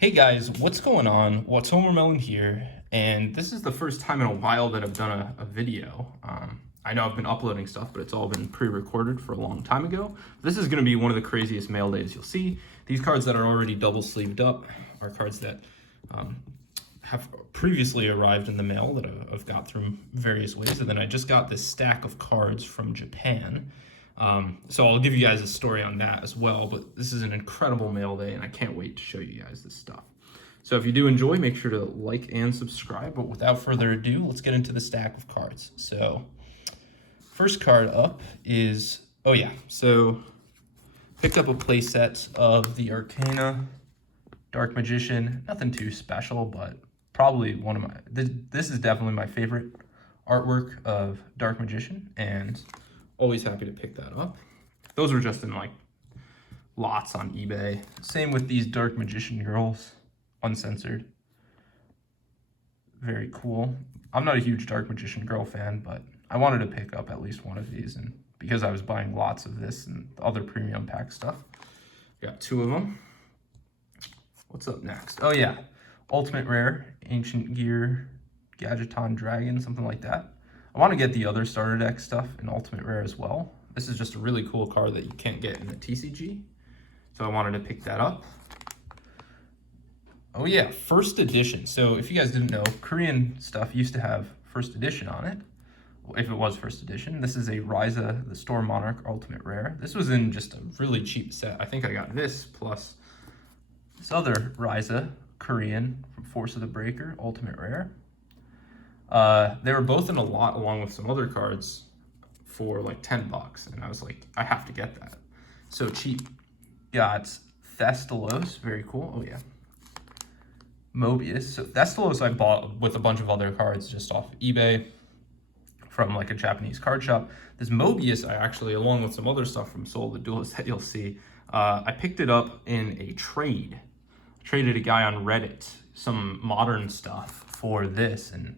Hey guys, what's going on? What's Homermelon here, and this is the first time in a while that I've done a video. I know I've been uploading stuff, but it's all been pre-recorded for a long time ago. This is going to be one of the craziest mail days you'll see. These cards that are already double sleeved up are cards that have previously arrived in the mail that I've got through various ways, and then I just got this stack of cards from Japan. So I'll give you guys a story on that as well, but this is an incredible mail day and I can't wait to show you guys this stuff. So if you do enjoy, make sure to like and subscribe, but without further ado, let's get into the stack of cards. So first card up is, so picked up a playset of the Arcana Dark Magician. Nothing too special, but probably one of my, this is definitely my favorite artwork of Dark Magician, and always happy to pick that up. Those were just in like lots on eBay. Same with these Dark Magician girls, uncensored. Very cool. I'm not a huge Dark Magician girl fan, but I wanted to pick up at least one of these, and because I was buying lots of this and other premium pack stuff. Got two of them. What's up next? Oh yeah, Ultimate Rare, Ancient Gear, Gadgeton Dragon, something like that. I want to get the other starter deck stuff in Ultimate Rare as well. This is just a really cool card that you can't get in the TCG, so I wanted to pick that up. Oh yeah, first edition. So if you guys didn't know, Korean stuff used to have first edition on it, if it was first edition. This is a Ryza, the Storm Monarch Ultimate Rare. This was in just a really cheap set. I think I got this plus this other Ryza Korean from Force of the Breaker Ultimate Rare. They were both in a lot along with some other cards for like 10 bucks, and I was like, I have to get that. So cheap. Got Thestalos, very cool. Oh yeah. Mobius. So Thestalos I bought with a bunch of other cards just off eBay from like a Japanese card shop. This Mobius I actually, along with some other stuff from Soul the Duelist that you'll see, I picked it up in a trade. I traded a guy on Reddit some modern stuff for this, and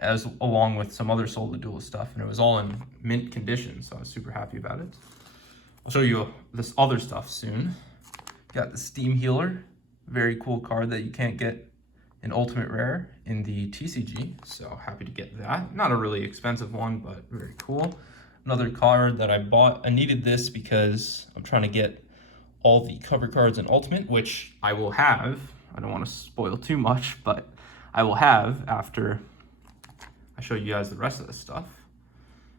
as along with some other Soul the Duelist stuff, and it was all in mint condition, so I was super happy about it. I'll show you this other stuff soon. Got the Steam Healer, very cool card that you can't get in Ultimate Rare in the TCG, so happy to get that. Not a really expensive one, but very cool. Another card that I bought, I needed this because I'm trying to get all the cover cards in Ultimate, which I will have. I don't want to spoil too much, but I will have after I show you guys the rest of this stuff.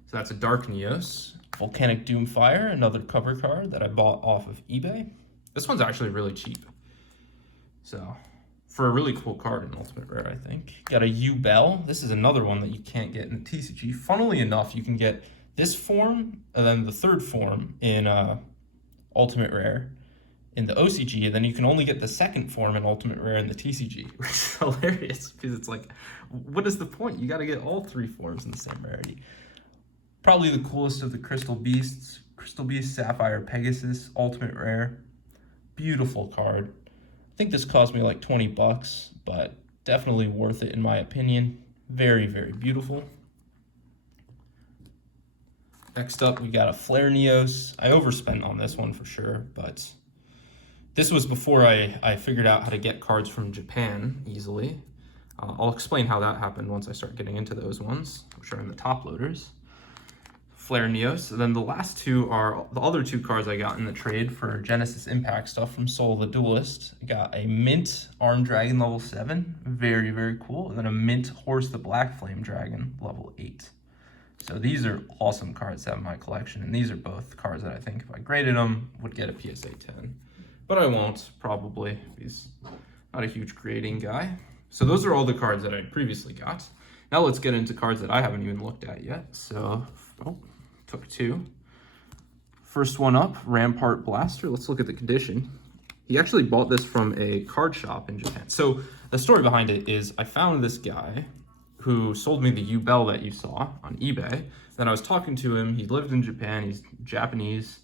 So that's a Dark Neos, Volcanic Doomfire, another cover card that I bought off of eBay. This one's actually really cheap. So for a really cool card in Ultimate Rare, I think. Got a YuGiOh. This is another one that you can't get in the TCG. Funnily enough, you can get this form and then the third form in Ultimate Rare in the OCG, and then you can only get the second form in Ultimate Rare in the TCG, which is hilarious because it's like, what is the point? You got to get all three forms in the same rarity. Probably the coolest of the Crystal Beasts, Crystal Beast Sapphire Pegasus Ultimate Rare. Beautiful card. I think this cost me like 20 bucks, but definitely worth it in my opinion. Very, very beautiful. Next up, we got a Flare Neos. I overspent on this one for sure, but this was before I figured out how to get cards from Japan easily. I'll explain how that happened once I start getting into those ones, which are in the top loaders. Flare Neos. And then the last two are the other two cards I got in the trade for Genesis Impact stuff from Soul the Duelist. I got a Mint Armed Dragon level 7. Very, very cool. And then a Mint Horse the Black Flame Dragon level 8. So these are awesome cards to have in my collection. And these are both cards that I think if I graded them would get a PSA 10. But I won't, probably, because I'm not a huge grading guy. So those are all the cards that I previously got. Now let's get into cards that I haven't even looked at yet. So, took two. First one up, Rampart Blaster. Let's look at the condition. He actually bought this from a card shop in Japan. So the story behind it is I found this guy who sold me the YuGiOh that you saw on eBay. Then I was talking to him. He lived in Japan. He's Japanese,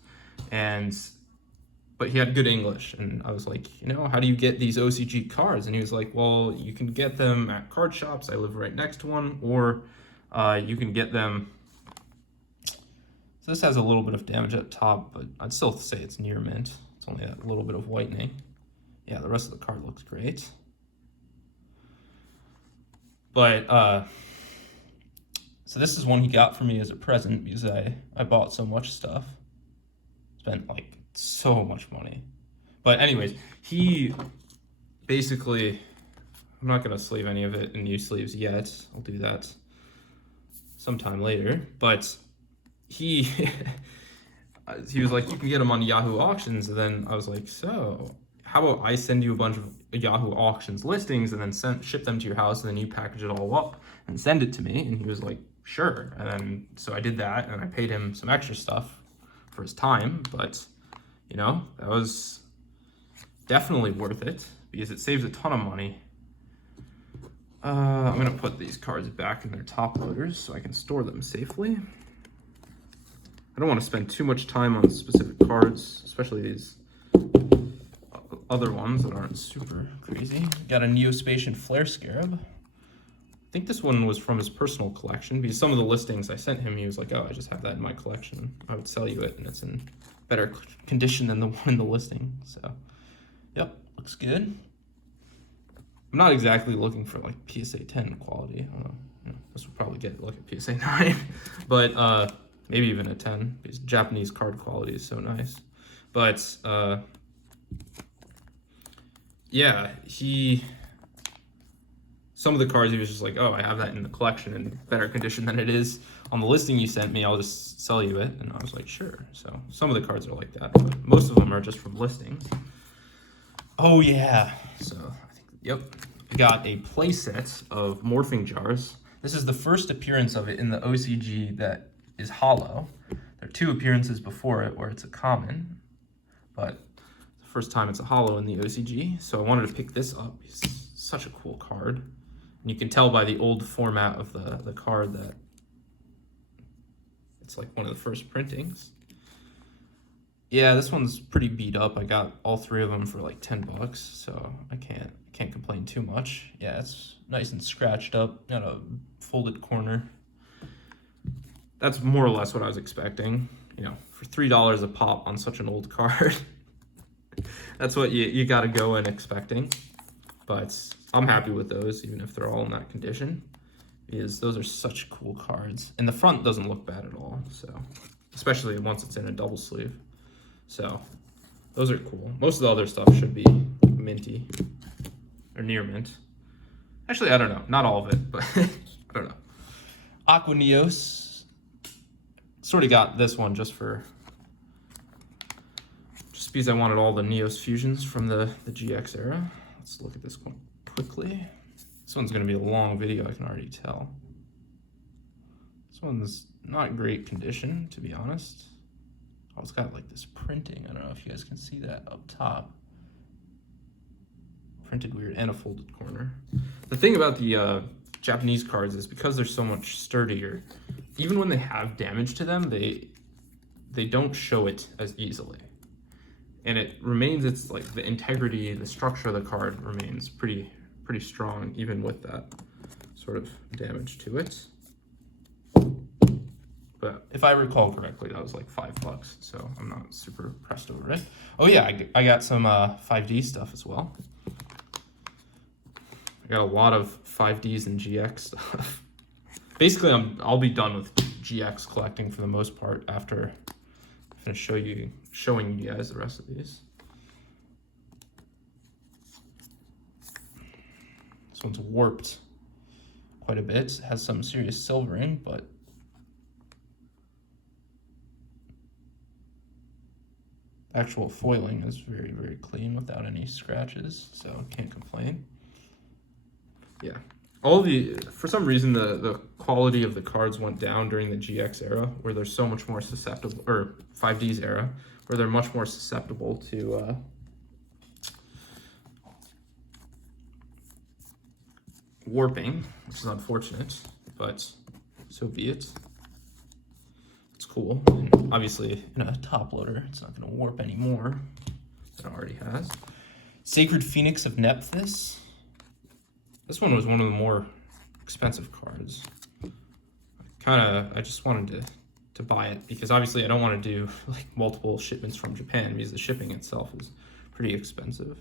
but he had good English, and I was like, how do you get these OCG cards? And he was like, well, you can get them at card shops. I live right next to one, or you can get them. So this has a little bit of damage at the top, but I'd still say it's near mint. It's only a little bit of whitening. Yeah, the rest of the card looks great. But, so this is one he got for me as a present because I bought so much stuff. Spent like so much money. But anyways, he basically, I'm not going to sleeve any of it in new sleeves yet. I'll do that sometime later. But he he was like, you can get them on Yahoo Auctions. And then I was like, so how about I send you a bunch of Yahoo Auctions listings and then ship them to your house, and then you package it all up and send it to me? And he was like, sure. And then so I did that, and I paid him some extra stuff for his time, but you know, that was definitely worth it because it saves a ton of money. I'm gonna put these cards back in their top loaders so I can store them safely. I don't want to spend too much time on specific cards, especially these other ones that aren't super crazy. Got a Neo-Spacian Flare Scarab. I think this one was from his personal collection because some of the listings I sent him, he was like, oh, I just have that in my collection. I would sell you it, and it's in better condition than the one in the listing. So, yep, looks good. I'm not exactly looking for like PSA 10 quality. I don't know. You know, this would probably get like a PSA 9, but maybe even a 10 because Japanese card quality is so nice. But yeah, some of the cards he was just like, oh, I have that in the collection in better condition than it is on the listing you sent me. I'll just sell you it. And I was like, sure. So some of the cards are like that, but most of them are just from listings. Oh yeah. So I think, yep. I got a play set of morphing jars. This is the first appearance of it in the OCG that is hollow. There are 2 appearances before it where it's a common, but the first time it's a hollow in the OCG. So I wanted to pick this up. It's such a cool card. And you can tell by the old format of the card that it's like one of the first printings. Yeah, this one's pretty beat up. I got all 3 of them for like $10, so I can't complain too much. Yeah, it's nice and scratched up. Got a folded corner. That's more or less what I was expecting. You know, for $3 a pop on such an old card, that's what you got to go in expecting. But I'm happy with those, even if they're all in that condition, because those are such cool cards. And the front doesn't look bad at all, so especially once it's in a double sleeve. So those are cool. Most of the other stuff should be minty or near mint. Actually, I don't know. Not all of it, but I don't know. Aqua Neos. Sort of got this one just because I wanted all the Neos fusions from the GX era. Let's look at this one quickly. This one's going to be a long video, I can already tell. This one's not great condition, to be honest. Oh, it's got like this printing. I don't know if you guys can see that up top. Printed weird, and a folded corner. The thing about the Japanese cards is because they're so much sturdier, even when they have damage to them, they don't show it as easily. And it remains, it's like the integrity, the structure of the card remains pretty strong, even with that sort of damage to it. But if I recall correctly, that was like $5, so I'm not super impressed over it. Oh yeah, I got some 5D stuff as well. I got a lot of 5Ds and GX stuff. Basically, I'll be done with GX collecting for the most part after I finish showing you guys the rest of these. This one's warped quite a bit. It has some serious silvering, but actual foiling is very, very clean without any scratches, so can't complain. Yeah. For some reason, the quality of the cards went down during the GX era, where they're so much more susceptible, or 5Ds era, where they're much more susceptible to warping, which is unfortunate, but so be it. It's cool. And obviously, in a top loader, it's not going to warp anymore than it already has. Sacred Phoenix of Nephthys. This one was one of the more expensive cards. I just wanted to buy it because obviously I don't want to do like multiple shipments from Japan because the shipping itself is pretty expensive.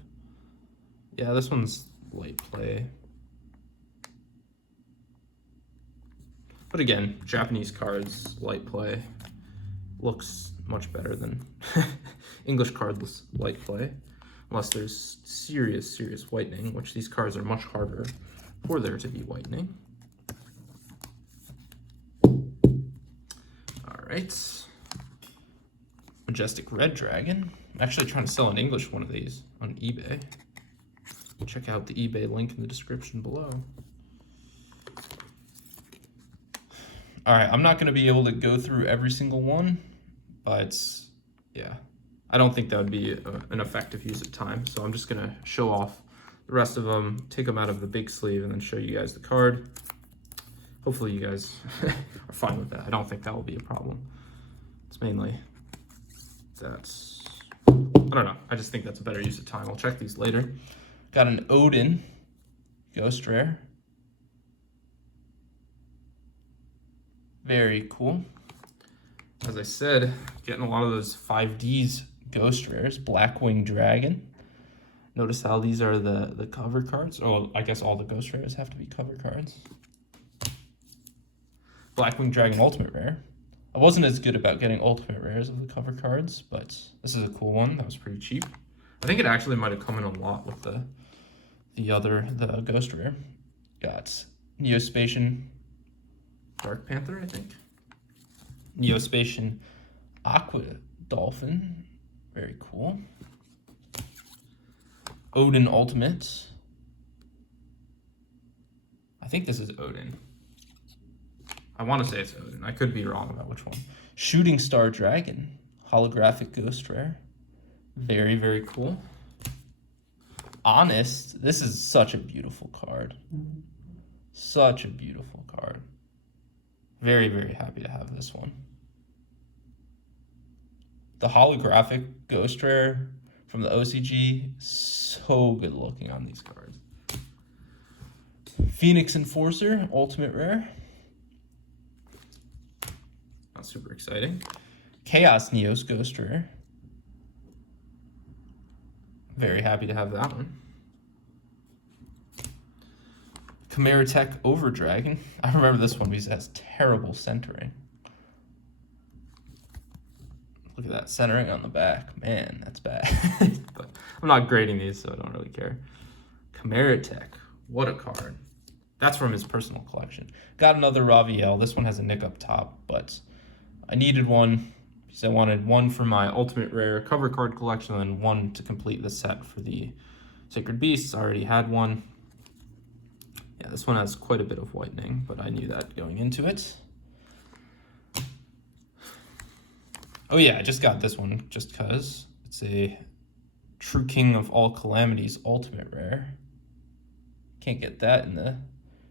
Yeah, this one's light play. But again, Japanese cards, light play, looks much better than English cardless light play, unless there's serious whitening, which these cards are much harder for there to be whitening. All right. Majestic Red Dragon. I'm actually trying to sell an English one of these on eBay. Check out the eBay link in the description below. All right, I'm not going to be able to go through every single one, but yeah, I don't think that would be an effective use of time. So I'm just going to show off the rest of them, take them out of the big sleeve, and then show you guys the card. Hopefully you guys are fine with that. I don't think that will be a problem. It's mainly that's, I don't know. I just think that's a better use of time. I'll check these later. Got an Odin Ghost Rare. Very cool. As I said, getting a lot of those 5Ds Ghost Rares. Blackwing Dragon. Notice how these are the cover cards. Oh, I guess all the Ghost Rares have to be cover cards. Blackwing Dragon Ultimate Rare. I wasn't as good about getting Ultimate Rares of the cover cards, but this is a cool one. That was pretty cheap. I think it actually might have come in a lot with the Ghost Rare. Got Neo-Spacian Dark Panther, I think. Neo-Spacian Aqua Dolphin. Very cool. Odin Ultimate. I think this is Odin. I want to say it's Odin. I could be wrong about which one. Shooting Star Dragon. Holographic Ghost Rare. Very, very cool. Honest. This is such a beautiful card. Such a beautiful card. Very, very happy to have this one. The holographic Ghost Rare from the OCG, so good looking on these cards. Phoenix Enforcer, Ultimate Rare. Not super exciting. Chaos Neos Ghost Rare. Very happy to have that one. Chimera-Tech Overdragon. I remember this one because it has terrible centering. Look at that centering on the back. Man, that's bad. But I'm not grading these, so I don't really care. Chimera-Tech. What a card. That's from his personal collection. Got another Raviel. This one has a nick up top, but I needed one because I wanted one for my Ultimate Rare cover card collection and then one to complete the set for the Sacred Beasts. I already had one. Yeah, this one has quite a bit of whitening, but I knew that going into it. Oh yeah, I just got this one just because it's a True King of All Calamities Ultimate Rare. Can't get that in the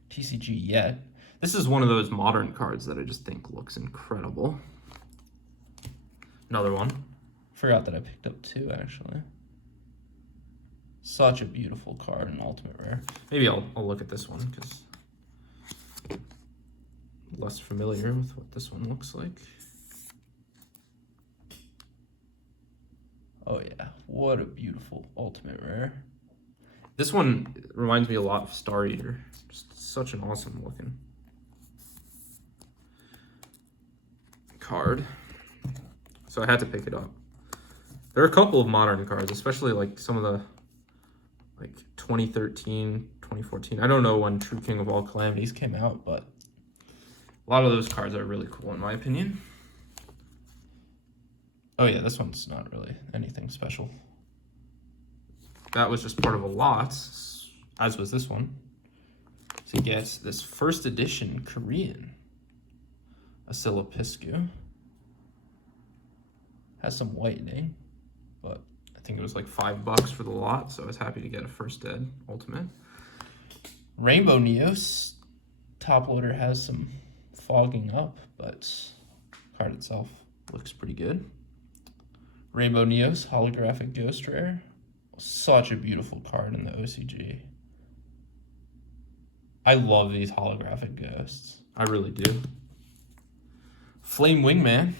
TCG yet. This is one of those modern cards that I just think looks incredible. Another one. Forgot that I picked up two, actually. Such a beautiful card in Ultimate Rare. Maybe I'll look at this one because I'm less familiar with what this one looks like. Oh yeah, what a beautiful Ultimate Rare. This one reminds me a lot of Star Eater. Just such an awesome looking card. So I had to pick it up. There are a couple of modern cards, especially like some of the 2013, 2014. I don't know when True King of All Calamities came out, but a lot of those cards are really cool in my opinion. Oh yeah, this one's not really anything special. That was just part of a lot, as was this one, to get this first edition Korean Asilopiscu. Has some whitening, but I think it was like $5 for the lot, so I was happy to get a first ed Ultimate. Rainbow Neos. Top loader has some fogging up, but the card itself looks pretty good. Rainbow Neos Holographic Ghost Rare. Such a beautiful card in the OCG. I love these holographic ghosts. I really do. Flame Wingman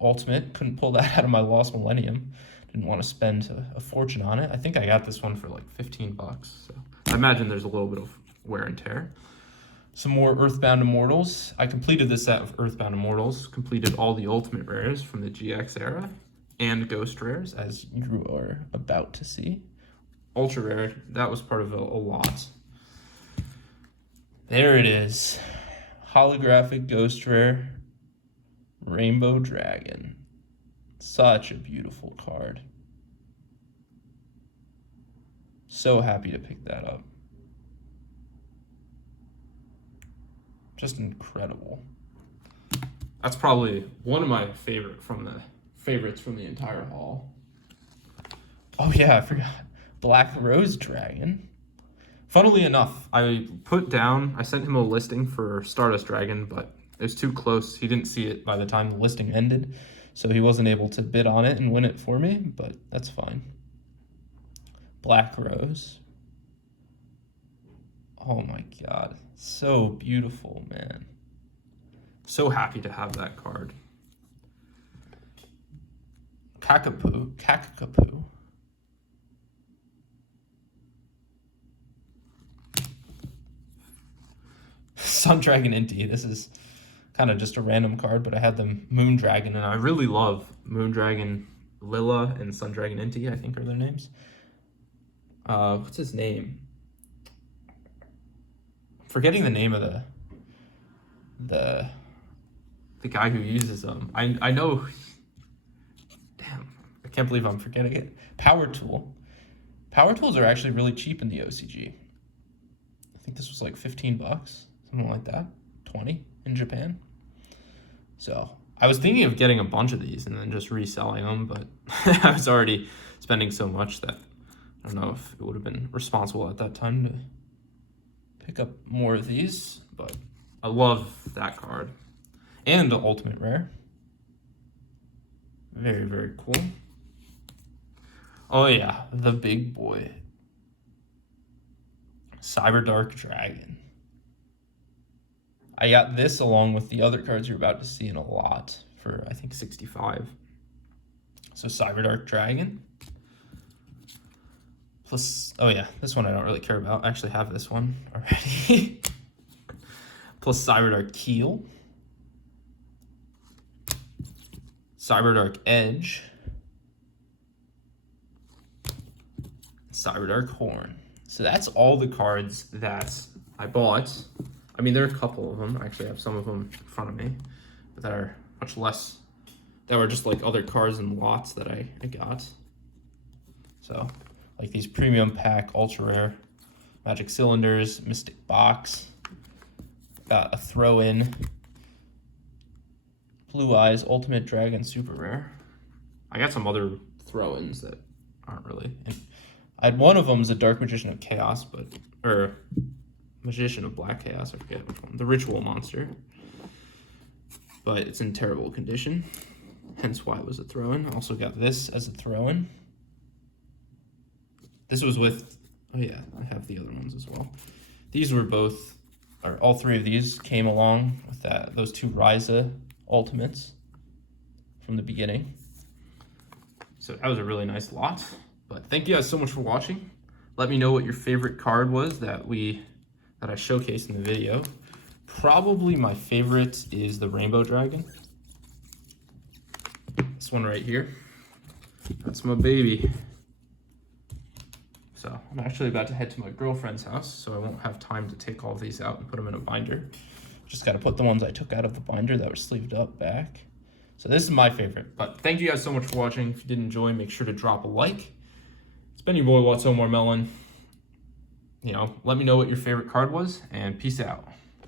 Ultimate. Couldn't pull that out of my Lost Millennium. Did didn't want to spend a fortune on it. I think I got this one for like 15 bucks. So I imagine there's a little bit of wear and tear. Some more Earthbound Immortals. I completed this set of Earthbound Immortals, completed all the Ultimate Rares from the GX era, and Ghost Rares, as you are about to see. Ultra Rare, that was part of a lot. There it is. Holographic Ghost Rare, Rainbow Dragon. Such a beautiful card. So happy to pick that up. Just incredible. That's probably one of my favorites from the entire haul. Oh yeah, I forgot. Black Rose Dragon. Funnily enough, I sent him a listing for Stardust Dragon, but it was too close. He didn't see it by the time the listing ended, so he wasn't able to bid on it and win it for me, but that's fine. Black Rose. Oh my god. So beautiful, man. So happy to have that card. Kakapoo. Sun Dragon Inti. This is kind of just a random card, but I had the Moon Dragon, and I really love Moon Dragon Lilla and Sun Dragon Inti, I think are their names. What's his name? Forgetting the name of the guy who uses them. I know. Damn, I can't believe I'm forgetting it. Power Tool. Power Tools are actually really cheap in the OCG. I think this was like 15 bucks, something like that. 20 in Japan. So I was thinking of getting a bunch of these and then just reselling them, but I was already spending so much that I don't know if it would have been responsible at that time to pick up more of these, but I love that card. And the Ultimate Rare. Very, very cool. Oh yeah, the big boy. Cyberdark Dragon. I got this along with the other cards you're about to see in a lot for, I think, 65. So Cyberdark Dragon. Plus, oh yeah, this one I don't really care about. I actually have this one already. Plus Cyberdark Keel. Cyberdark Edge. Cyberdark Horn. So that's all the cards that I bought. I mean, there are a couple of them. I actually have some of them in front of me, but that are much less. That were just like other cards and lots that I got. So, like these Premium Pack, Ultra Rare, Magic Cylinders, Mystic Box. Got a throw-in. Blue Eyes, Ultimate Dragon, Super Rare. I got some other throw-ins that aren't really... I had one of them is a Dark Magician of Chaos, or Magician of Black Chaos, I forget which one. The Ritual Monster. But it's in terrible condition, hence why it was a throw-in. I also got this as a throw-in. This was with... Oh yeah, I have the other ones as well. These were both... or all three of these came along with those two Ryza Ultimates from the beginning. So that was a really nice lot. But thank you guys so much for watching. Let me know what your favorite card was that I showcased in the video. Probably my favorite is the Rainbow Dragon. This one right here. That's my baby. So I'm actually about to head to my girlfriend's house, so I won't have time to take all of these out and put them in a binder. Just got to put the ones I took out of the binder that were sleeved up back. So this is my favorite. But thank you guys so much for watching. If you did enjoy, make sure to drop a like. It's been your boy, What's More Melon. Let me know what your favorite card was, and peace out.